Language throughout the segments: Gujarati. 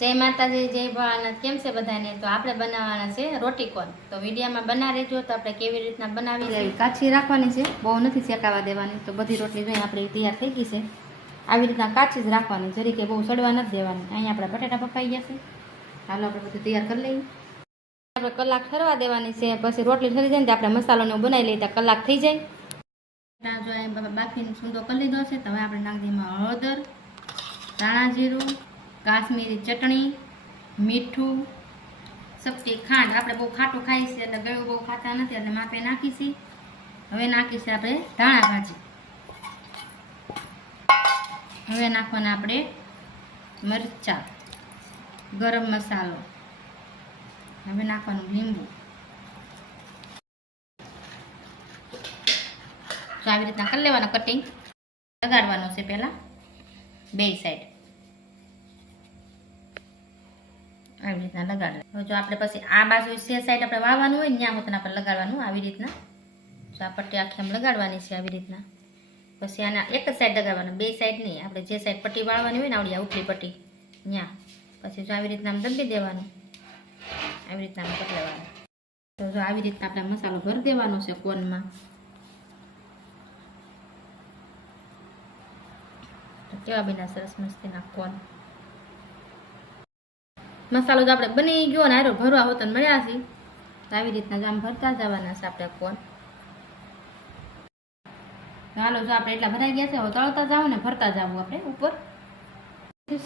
जय माताजी जय भोलानाथ। केम से बधाने? तो આપણે બનાવવાના છે રોટી કોન। તો વિડિયામાં બના રહેજો તો આપણે કેવી રીતના બનાવી છે। કાચી રાખવાની છે, બહુ નથી શેકાવા દેવાની। તો બધી રોટલી જોઈ આપણે તૈયાર થઈ ગઈ છે। આવી રીતના કાચી જ રાખવાની, જરી કે બહુ સડવા નથી દેવાની। અહીંયા આપણા બટાટા પકાઈ ગયા છે। હાલો આપણે બધું તૈયાર કરી લઈએ। આપણે કલાક ઠરવા દેવાની છે, પછી રોટલી ઠરી જાય ને આપણે મસાલોને બનાવી લઈએ તો કલાક થઈ જાય। જો અહીં બાફીને સૂંદો કરી લીધો છે, તો હવે આપણે નાખી દઈએ હળદર, ધાણા જીરું, કાશ્મીરી ચટણી, મીઠું, સક્તી ખાંડ। આપણે બહુ ખાટું ખાઈ છે એટલે ગળું બહુ ખાતા નથી એટલે માપે નાખીશી। હવે નાખીશું આપણે ધાણા ભાજી। હવે નાખવાના આપણે મરચાં, ગરમ મસાલો, હવે નાખવાનું લીંબુ। તો આવી રીતના કરી લેવાનું કટિંગ। લગાડવાનું છે પહેલા બે સાઈડ આવી રીતના લગાડ લે। જો આપણે પછી આ બાજુ સે સાઈડ આપણે વાવવાનું હોય ને ત્યાં હોતને આપણે લગાડવાનું આવી રીતના। જો આ પટ્ટી આખી એમ લગાડવાની છે આવી રીતના। પછી આના એક જ સાઈડ લગાડવાનું, બે સાઈડ નહીં। આપણે જે સાઈડ પટ્ટી વાળવાની હોય ને આવડી ઉપલી પટ્ટી ત્યાં, પછી જો આવી રીતના આમ દબી દેવાનું, આવી રીતના આમ કરી લેવાનું। તો જો આવી રીતના આપણે મસાલો ભરી દેવાનો છે કોનમાં। તો કેવા બન્યા સરસ મસ્તીના કોન। મસાલો જો આપણે બની ગયો ને આરો ભરવા હોતા મળ્યા છે, તો આવી રીતના જ આમ ભરતા જવાના છે આપણે કોન। હાલો જો આપણે એટલા ભરાઈ ગયા છે, હવે તળતા જાવ ને ભરતા જાવ આપણે ઉપર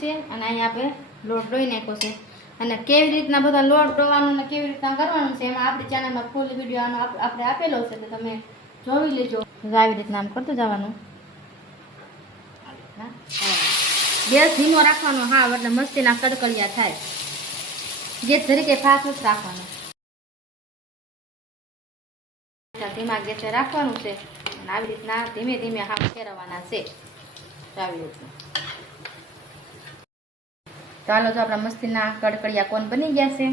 છે। અને અહીંયા આપણે લોટ ડોઈ નાખ્યો છે, અને કેવી રીતના બધા લોટ ડોવાનું ને કેવી રીતના કરવાનું છે એમાં આપણી ચેનલમાં ફૂલ વિડીયો આપણે આપેલો છે, તો તમે જોઈ લેજો। આવી રીતના આમ કરતું જવાનું। ગેસ ધીમો રાખવાનો, હા, એટલે મસ્તીના કડકડિયા થાય। ગેસ તરીકે ફાસ્ટ જ રાખવાનો, ધીમા ગેસે રાખવાનું છે। અને આવી રીતના ધીમે ધીમે હાથ ફેરવવાના છે આવી રીતના। ચાલો જો આપણા મસ્તીના કડકડિયા કોન બની ગયા છે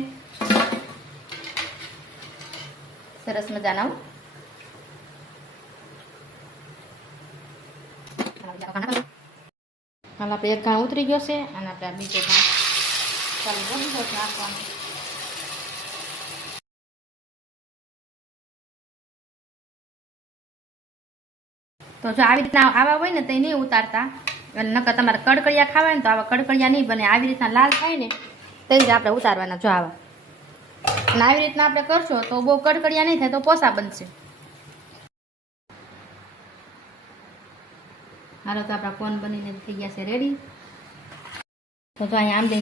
સરસ મજાના। હાલ આપણે એક ઘાણ ઉતરી ગયો છે અને આપણે બીજો ઘાણ ચાલુ કરી દીધો છે નાખવાનો। તો જો આવી રીતના આવા હોય ને તો નહીં ઉતારતા, નકર તમારે કડકડિયા ખાવા ને તો આવા કડકડિયા નહીં બને। આવી રીતના લાલ થાય ને તે જ આપણે ઉતારવાના જો આવા। અને આવી રીતના આપણે કરશો તો બહુ કડકડિયા નહીં થાય, તો પોસા બનશે। હાલો તો આપણા કોન બનીને થઈ ગયા છે રેડી। તો અહીંયા આંબલી